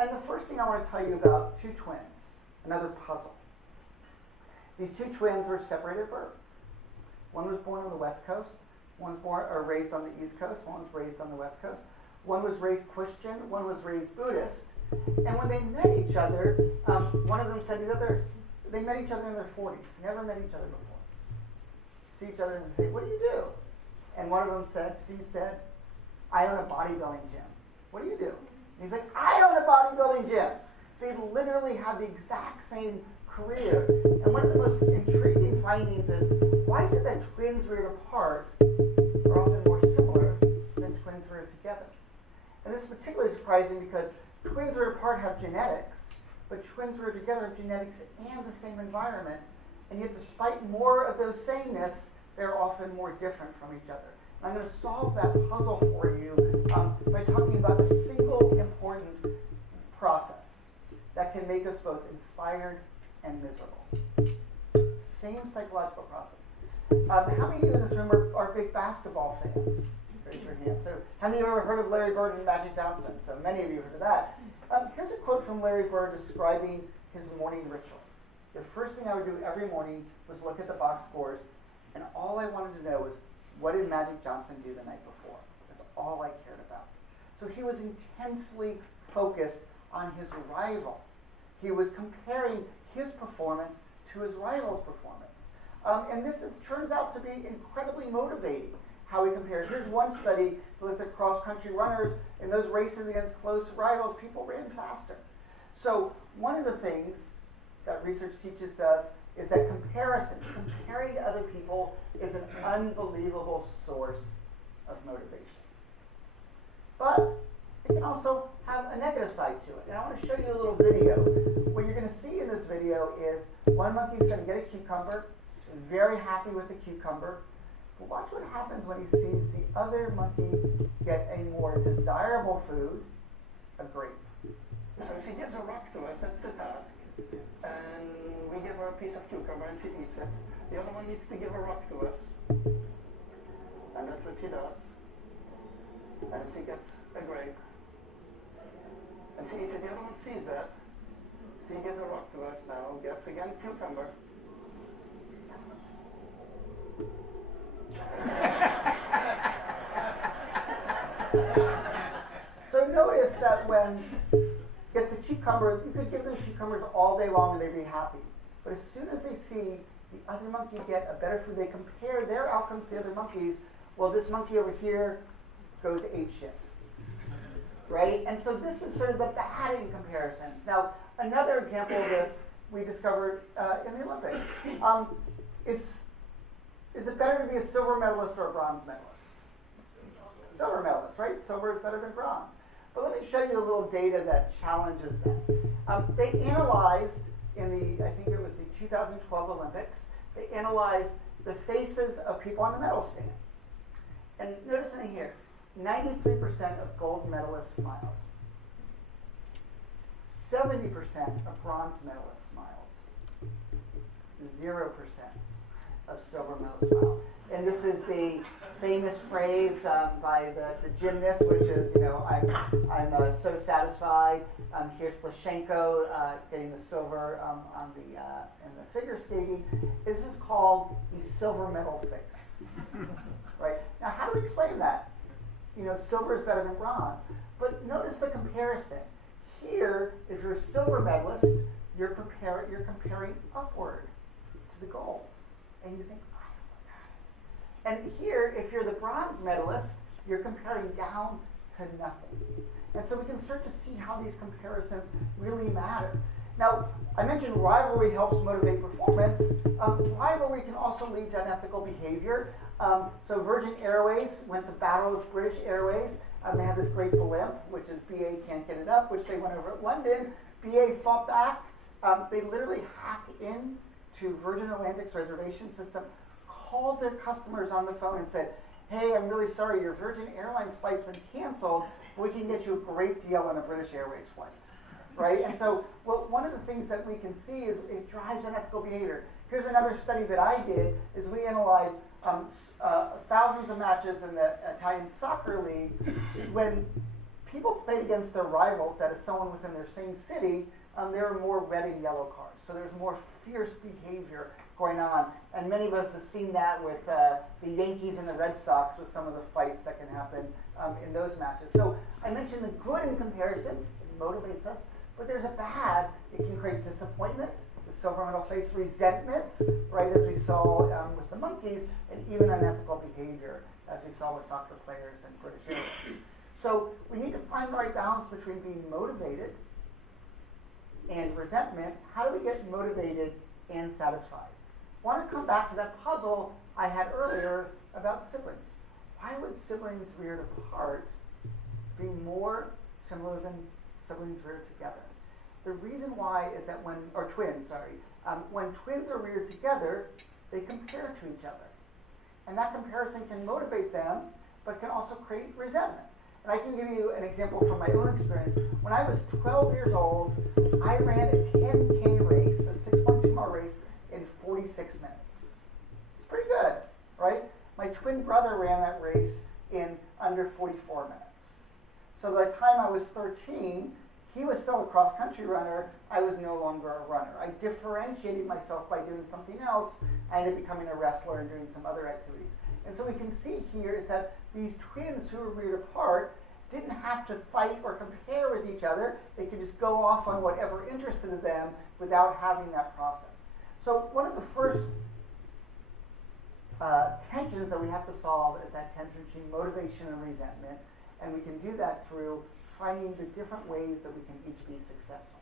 And the first thing I want to tell you about two twins, another puzzle. These two twins were separated at birth. One was born on the West Coast, one was born or raised on the East Coast, one was raised on the West Coast. One was raised Christian, one was raised Buddhist. And when they met each other, one of them said to the other, they met each other in their 40s, never met each other before. See each other and say, what do you do? And one of them said, Steve said, I own a bodybuilding gym. What do you do? And he's like, I own a bodybuilding gym. They literally have the exact same career. And one of the most intriguing findings is, why is it that twins reared apart are often more similar than twins reared together? And this is particularly surprising because twins reared apart have genetics, but twins reared together have genetics and the same environment. And yet despite more of those sameness, they're often more different from each other. And I'm going to solve that puzzle for you by talking about a single important process that can make us both inspired and miserable. Same psychological process. How many of you in this room are big basketball fans? Raise your hand. So how many of you have ever heard of Larry Bird and Magic Johnson? So many of you have heard of that. Here's a quote from Larry Bird describing his morning ritual. The first thing I would do every morning was look at the box scores, and all I wanted to know was, what did Magic Johnson do the night before? That's all I cared about. So he was intensely focused on his rival. He was comparing his performance to his rival's performance. And this turns out to be incredibly motivating, how we compare. Here's one study that looked at cross-country runners. In those races against close rivals, people ran faster. So one of the things that research teaches us is that comparing to other people, is an unbelievable source of motivation. But it can also have a negative side to it. And I want to show you a little video. What you're going to see in this video is one monkey is going to get a cucumber, very happy with the cucumber. But watch what happens when he sees the other monkey get a more desirable food, a grape. So she gives a rock to us, that's the task. And we give her a piece of cucumber and she eats it. The other one needs to give a rock to us. And that's what she does. And she gets a grape. And she eats it. The other one sees that. She gives a rock to us now, gets again cucumber. So notice that when gets a cucumber, you could give them cucumbers all day long and they'd be happy. But as soon as they see the other monkey get a better food, they compare their outcomes to the other monkeys. Well, this monkey over here goes apeshit, right? And so this is sort of the bad in comparisons. Now, another example of this we discovered in the Olympics. Is it better to be a silver medalist or a bronze medalist? Silver medalist, right? Silver is better than bronze. But let me show you a little data that challenges that. They analyzed in the, I think it was the 2012 Olympics, they analyzed the faces of people on the medal stand. And notice in here, 93% of gold medalists smiled. 70% of bronze medalists smiled. 0% of silver medalists smiled. And this is the famous phrase by the gymnast, which is, you know, I'm so satisfied. Here's Plashenko getting the silver on the in the figure skating. This is called the silver medal fix. Right? Now, how do we explain that? You know, silver is better than bronze. But notice the comparison. Here, if you're a silver medalist, you're comparing upward to the gold. And you think, and here, if you're the bronze medalist, you're comparing down to nothing. And so we can start to see how these comparisons really matter. Now, I mentioned rivalry helps motivate performance. Rivalry can also lead to unethical behavior. So Virgin Airways went to battle with British Airways. They had this great blimp, which is BA can't get it up, which they went over at London. BA fought back. They literally hacked into Virgin Atlantic's reservation system, called their customers on the phone and said, hey, I'm really sorry, your Virgin Airlines flight's been canceled, but we can get you a great deal on a British Airways flight, right? And so one of the things that we can see is it drives unethical behavior. Here's another study that I did, is we analyzed thousands of matches in the Italian Soccer League when people played against their rivals, that is someone within their same city, there were more red and yellow cards. So there's more fierce behavior going on. And many of us have seen that with the Yankees and the Red Sox with some of the fights that can happen in those matches. So I mentioned the good in comparisons, it motivates us, but there's a bad. It can create disappointment, the silver medal face, resentment, right, as we saw with the monkeys, and even unethical behavior, as we saw with soccer players and British Airways. So we need to find the right balance between being motivated and resentment. How do we get motivated and satisfied? I want to come back to that puzzle I had earlier about siblings. Why would siblings reared apart be more similar than siblings reared together? The reason why is that when twins are reared together, they compare to each other. And that comparison can motivate them, but can also create resentment. And I can give you an example from my own experience. When I was 12 years old, I ran a 10K race, a 6.2 mile race, in 46 minutes. It's pretty good, right? My twin brother ran that race in under 44 minutes. So by the time I was 13, he was still a cross-country runner. I was no longer a runner. I differentiated myself by doing something else. I ended up becoming a wrestler and doing some other activities. And so we can see here is that these twins who were reared apart didn't have to fight or compare with each other. They could just go off on whatever interested them without having that process. So one of the first tensions that we have to solve is that tension between motivation and resentment. And we can do that through finding the different ways that we can each be successful.